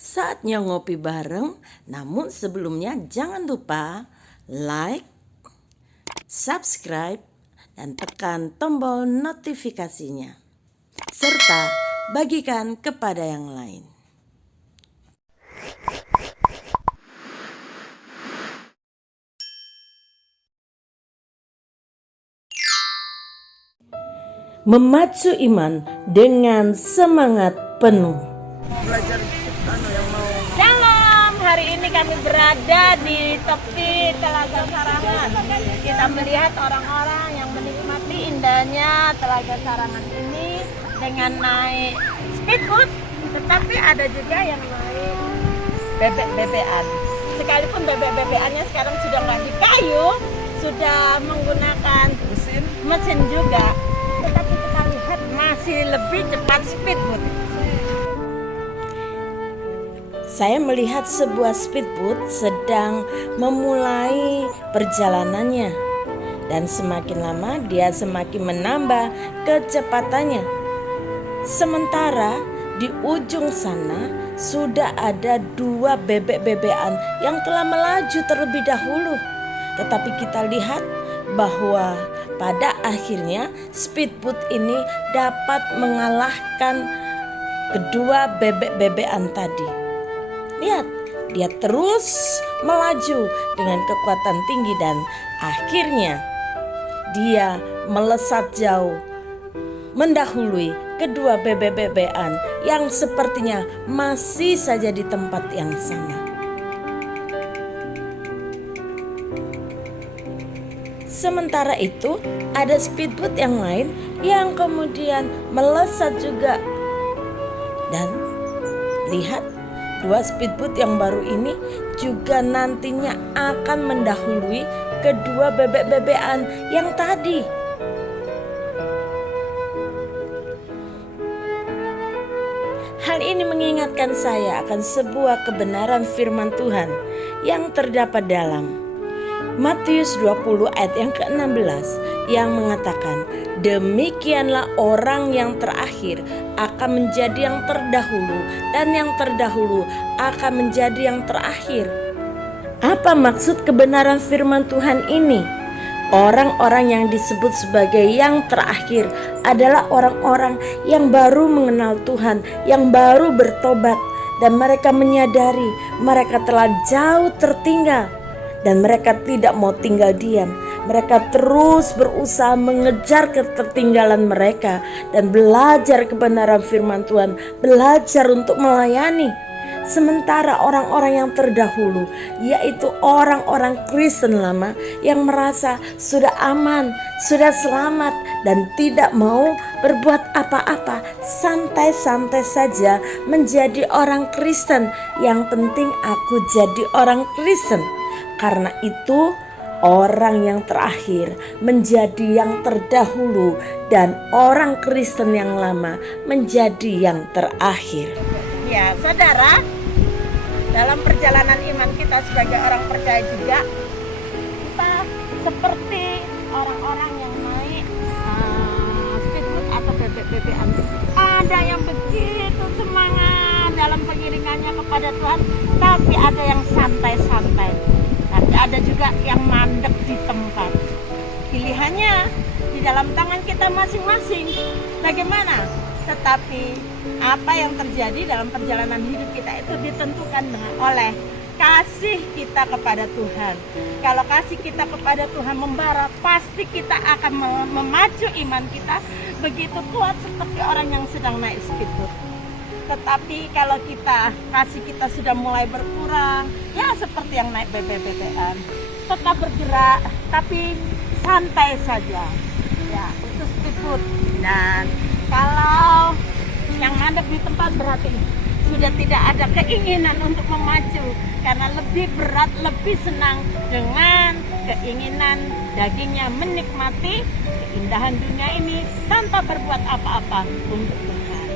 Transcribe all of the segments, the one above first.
Saatnya ngopi bareng, namun sebelumnya jangan lupa like, subscribe, dan tekan tombol notifikasinya. Serta bagikan kepada yang lain. Memacu iman dengan semangat penuh. Shalom, hari ini kami berada di tepi Telaga Sarangan. Kita melihat orang-orang yang menikmati indahnya Telaga Sarangan ini dengan naik speedboat, tetapi ada juga yang naik bebek-bebekan. Sekalipun bebek-bebekannya sekarang sudah nggak di kayu, sudah menggunakan mesin juga, tetapi kita lihat masih lebih cepat speedboat. Saya melihat sebuah speedboat sedang memulai perjalanannya, dan semakin lama dia semakin menambah kecepatannya. Sementara di ujung sana sudah ada dua bebek-bebekan yang telah melaju terlebih dahulu. Tetapi kita lihat bahwa pada akhirnya speedboat ini dapat mengalahkan kedua bebek-bebekan tadi. Lihat, dia terus melaju dengan kekuatan tinggi dan akhirnya dia melesat jauh, mendahului kedua bebek-bebekan yang sepertinya masih saja di tempat yang sama. Sementara itu, ada speedboat yang lain yang kemudian melesat juga. Dan lihat, dua speedboat yang baru ini juga nantinya akan mendahului kedua bebek-bebekan yang tadi. Hal ini mengingatkan saya akan sebuah kebenaran firman Tuhan yang terdapat dalam Matius 20 ayat yang ke-16 yang mengatakan, demikianlah orang yang terakhir akan menjadi yang terdahulu, dan yang terdahulu akan menjadi yang terakhir. Apa maksud kebenaran firman Tuhan ini? Orang-orang yang disebut sebagai yang terakhir adalah orang-orang yang baru mengenal Tuhan, yang baru bertobat, dan mereka menyadari mereka telah jauh tertinggal. Dan mereka tidak mau tinggal diam. Mereka terus berusaha mengejar ketertinggalan mereka dan belajar kebenaran firman Tuhan, belajar untuk melayani. Sementara orang-orang yang terdahulu, yaitu orang-orang Kristen lama yang merasa sudah aman, sudah selamat, dan tidak mau berbuat apa-apa, santai-santai saja menjadi orang Kristen. Yang penting aku jadi orang Kristen. Karena itu orang yang terakhir menjadi yang terdahulu, dan orang Kristen yang lama menjadi yang terakhir. Ya, saudara, dalam perjalanan iman kita sebagai orang percaya juga, kita seperti orang-orang yang naik speedboat atau bebek-bebekan. Ada yang begitu semangat dalam pengiringannya kepada Tuhan, tapi ada yang santai-santai. Tapi ada juga yang mandek di tempat. Pilihannya di dalam tangan kita masing-masing. Bagaimana? Tetapi apa yang terjadi dalam perjalanan hidup kita itu ditentukan oleh kasih kita kepada Tuhan. Kalau kasih kita kepada Tuhan membara, pasti kita akan memacu iman kita begitu kuat seperti orang yang sedang naik speedboat. Tetapi kalau kasih kita sudah mulai berkurang, ya seperti yang naik bebek-bebekan, tetap bergerak tapi santai saja. Ya, itu speedboat. Dan kalau yang mandek di tempat berarti sudah tidak ada keinginan untuk memacu, karena lebih berat, lebih senang dengan keinginan dagingnya menikmati keindahan dunia ini tanpa berbuat apa-apa untuk Tuhan.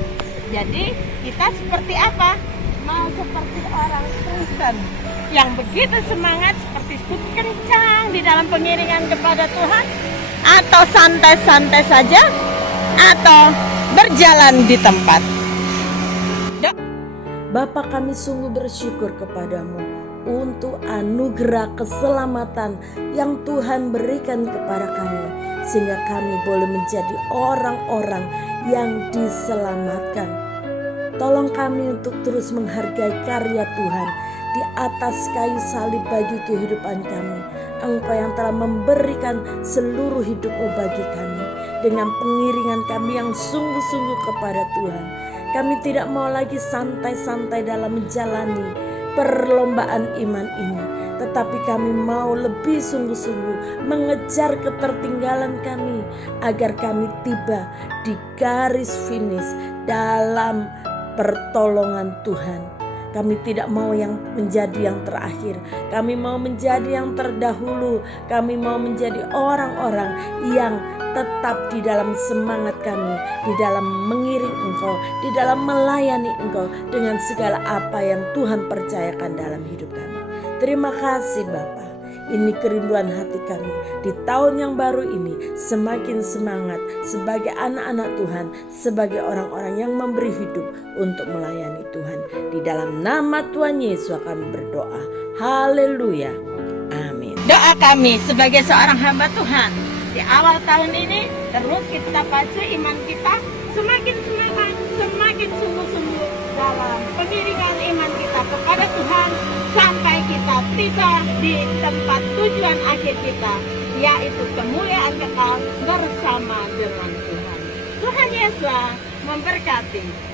Jadi kita seperti apa? Mau seperti orang Kristen yang begitu semangat, seperti kencang di dalam pengiringan kepada Tuhan, atau santai-santai saja, atau berjalan di tempat. Bapa, kami sungguh bersyukur kepadamu untuk anugerah keselamatan yang Tuhan berikan kepada kami, sehingga kami boleh menjadi orang-orang yang diselamatkan. Tolong kami untuk terus menghargai karya Tuhan di atas kayu salib bagi kehidupan kami. Engkau yang telah memberikan seluruh hidup-Mu bagi kami. Dengan pengiringan kami yang sungguh-sungguh kepada Tuhan, kami tidak mau lagi santai-santai dalam menjalani perlombaan iman ini, tetapi kami mau lebih sungguh-sungguh mengejar ketertinggalan kami, agar kami tiba di garis finish dalam pertolongan Tuhan. Kami tidak mau yang menjadi yang terakhir. Kami mau menjadi yang terdahulu. Kami mau menjadi orang-orang yang tetap di dalam semangat kami, di dalam mengiring Engkau, di dalam melayani Engkau dengan segala apa yang Tuhan percayakan dalam hidup kami. Terima kasih Bapa. Ini kerinduan hati kami di tahun yang baru ini, semakin semangat sebagai anak-anak Tuhan, sebagai orang-orang yang memberi hidup untuk melayani Tuhan. Di dalam nama Tuhan Yesus kami berdoa. Haleluya. Amin. Doa kami sebagai seorang hamba Tuhan di awal tahun ini, terus kita pacu iman kita semakin semangat, semakin sungguh-sungguh dalam pengiringan iman kita kepada Tuhan, sampai kita tiba di tempat tujuan akhir kita, yaitu kemuliaan kekal bersama dengan Tuhan. Tuhan Yesus memberkati.